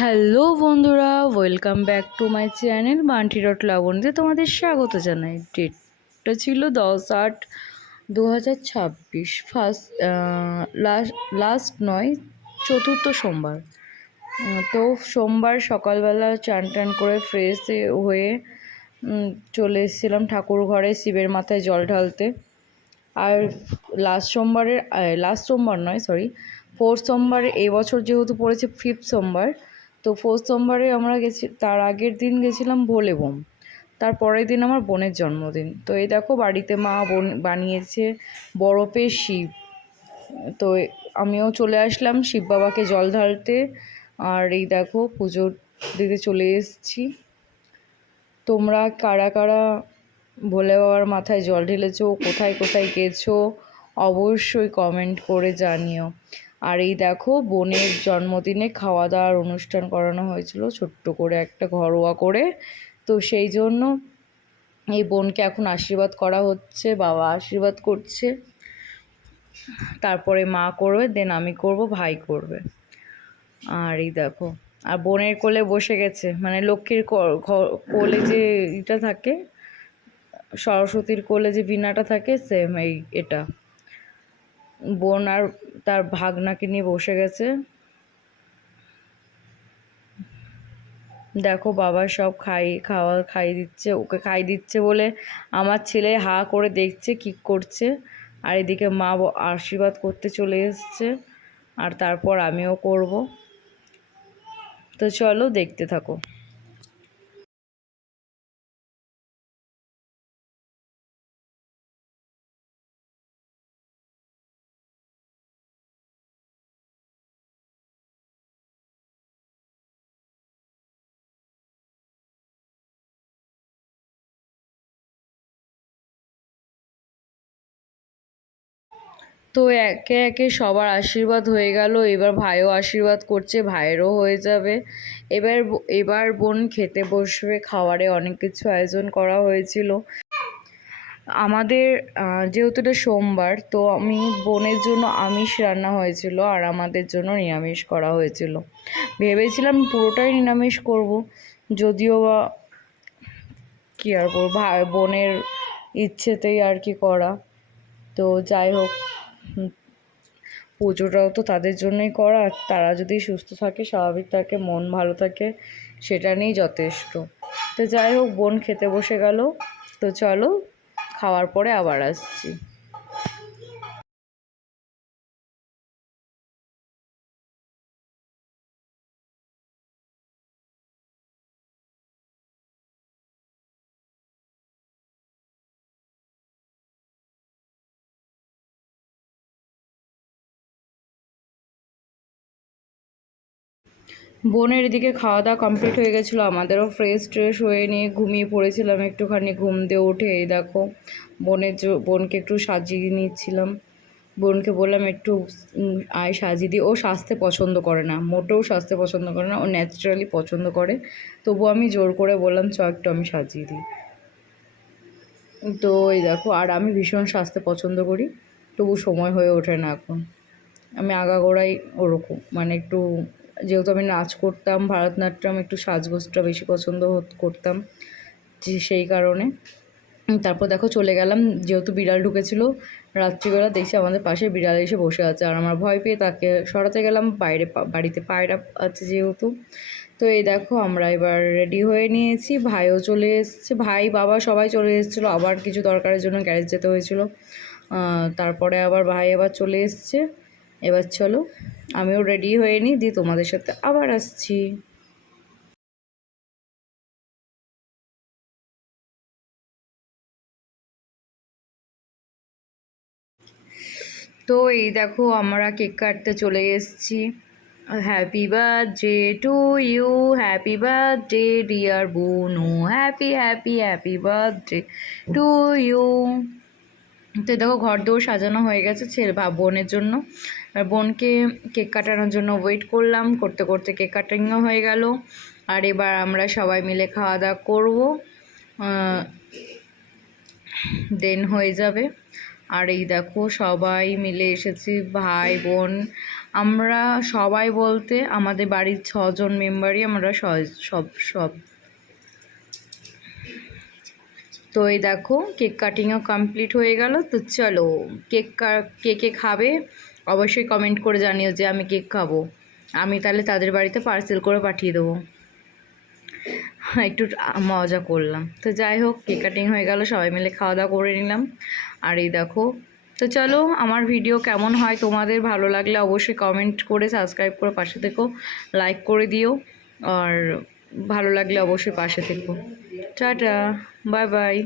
Hello বন্ধুরা, welcome back to my channel Banti dot লাবণীতে তোমাদের স্বাগত জানাই। ডেটটা ছিল 10/8/2026, লাস্ট নয়, চতুর্থ সোমবার। তো সোমবার সকালবেলা চান টান করে ফ্রেশ হয়ে চলে এসেছিলাম ঠাকুর ঘরে শিবের মাথায় জল ঢালতে। আর লাস্ট সোমবার নয়, সরি, ফোর্থ সোমবারে এই বছর যেহেতু পড়েছে ফিফথ সোমবার, তো ফোর্থ সোমবারে আমরা গেছি। তার আগের দিন গেছিলাম ভোলে বোম, তার পরের দিন আমার বোনের জন্মদিন। তো এই দেখো বাড়িতে মা বানিয়েছে বরফের শিব। তো আমিও চলে আসলাম শিব বাবাকে জল ঢালতে। আর এই দেখো পুজো দিতে চলে এসেছি। তোমরা কারা কারা ভোলে বাবার মাথায় জল ঢেলেছো, কোথায় কোথায় গেছো, অবশ্যই কমেন্ট করে জানিও। আর এই দেখো বোনের জন্মদিনে খাওয়া দাওয়ার অনুষ্ঠান করানো হয়েছিল ছোট্ট করে, একটা ঘরোয়া করে। তো সেই জন্য এই বোনকে এখন আশীর্বাদ করা হচ্ছে, বাবা আশীর্বাদ করছে, তারপরে মা করবে, দেন আমি করব, ভাই করবে। আর এই দেখো, আর বোনের কোলে বসে গেছে, মানে লক্ষ্মীর কোলে যে এটা থাকে, সরস্বতীর কোলে যে বীণাটা থাকে, সেম এটা বোন আর তার ভাগনাকে নিয়ে বসে গেছে। দেখো বাবা সব খাই দিচ্ছে, ওকে খাই দিচ্ছে বলে আমার ছেলে হা করে দেখছে কি করছে। আর এদিকে মা আশীর্বাদ করতে চলে এসছে, আর তারপর আমিও করব। তো চলো দেখতে থাকো। তো একে একে সবার আশীর্বাদ হয়ে গেল, এবার ভাইও আশীর্বাদ করছে, ভাইয়েরও হয়ে যাবে। এবার এবার বোন খেতে বসবে, খাবারে অনেক কিছু আয়োজন করা হয়েছিল আমাদের। যেহেতু এটা সোমবার, তো আমি বোনের জন্য আমিষ রান্না হয়েছিল আর আমাদের জন্য নিরামিষ করা হয়েছিল। ভেবেছিলাম পুরোটাই নিরামিষ করব, যদিও বা কী আর করবো, ভাই বোনের ইচ্ছেতেই আর কি করা। তো যাই হোক, পুজোটাও তো তাদের জন্যই করা, তারা যদি সুস্থ থাকে, স্বাভাবিক থাকে, মন ভালো থাকে, সেটা নিয়েই যথেষ্ট। তো যাই হোক, বোন খেতে বসে গেল। তো চলো খাওয়ার পরে আবার আসছি। বোনের এদিকে খাওয়া দাওয়া কমপ্লিট হয়ে গেছিলো, আমাদেরও ফ্রেশ ট্রেশ হয়ে নিয়ে ঘুমিয়ে পড়েছিলাম একটুখানি। ঘুম দিয়ে উঠে এই দেখো বোনকে একটু সাজিয়ে নিচ্ছিলাম। বোনকে বললাম একটু আয় সাজিয়ে দিই। ও সাজতে পছন্দ করে না, মোটেও সাজতে পছন্দ করে না, ও ন্যাচারালি পছন্দ করে। তবু আমি জোর করে বললাম চ একটু আমি সাজিয়ে দিই। তো এই দেখো, আর আমি ভীষণ সাজতে পছন্দ করি, তবু সময় হয়ে ওঠে না এখন। আমি আগাগোড়াই ওরকম, মানে একটু, যেহেতু আমি নাচ করতাম ভারতনাট্যম, একটু সাজগোজটা বেশি পছন্দ করতাম, সেই কারণে। তারপর দেখো চলে গেলাম, যেহেতু বিড়াল ঢুকেছিল রাত্রিবেলা, দেখছি আমাদের পাশে বিড়াল এসে বসে আছে, আর আমার ভয় পেয়ে তাকে সরাতে গেলাম। বাড়িতে পায়রা আছে যেহেতু। তো এই দেখো আমরা এবার রেডি হয়ে নিয়েছি, ভাইও চলে এসছে, ভাই বাবা সবাই চলে এসেছিলো, আবার কিছু দরকারের জন্য গ্যারেজ যেতে হয়েছিল। তারপরে আবার ভাই আবার চলে এসছে। এবার চলো আমিও রেডি হয়ে নিই, দিয়ে তোমাদের সাথে আবার আসছি। তো এই দেখো আমরা কেক কাটতে চলে এসেছি। Happy birthday to you, happy birthday dear Bunu, happy happy happy birthday to you. তো দেখো ঘর দৌড় সাজানো হয়ে গেছে বোনের জন্য। আর বোনকে কেক কাটানোর জন্য ওয়েট করলাম, করতে করতে কেক কাটিংও হয়ে গেল। আর এবার আমরা সবাই মিলে খাওয়া দাওয়া করবো, দেন হয়ে যাবে। আর এই দেখো সবাই মিলে এসেছি, ভাই বোন আমরা সবাই বলতে আমাদের বাড়ির 6জন মেম্বারই আমরা সব। তো এই দেখো কেক কাটিংও কমপ্লিট হয়ে গেল। তো চলো কে কে খাবে অবশ্যই কমেন্ট করে জানিও যে আমি কেক খাবো। আমি তাহলে তাদের বাড়িতে পার্সেল করে পাঠিয়ে দেবো। একটু মজা করলাম। তো যাই হোক কেক কাটিং হয়ে গেল, সবাই মিলে খাওয়া দাওয়া করে নিলাম। আর এই দেখো, তো চলো আমার ভিডিও কেমন হয় তোমাদের ভালো লাগলে অবশ্যই কমেন্ট করে সাবস্ক্রাইব করে পাশে থেকো, লাইক করে দিও, আর ভালো লাগলে অবশ্যই পাশে থেকো। Tata, bye bye.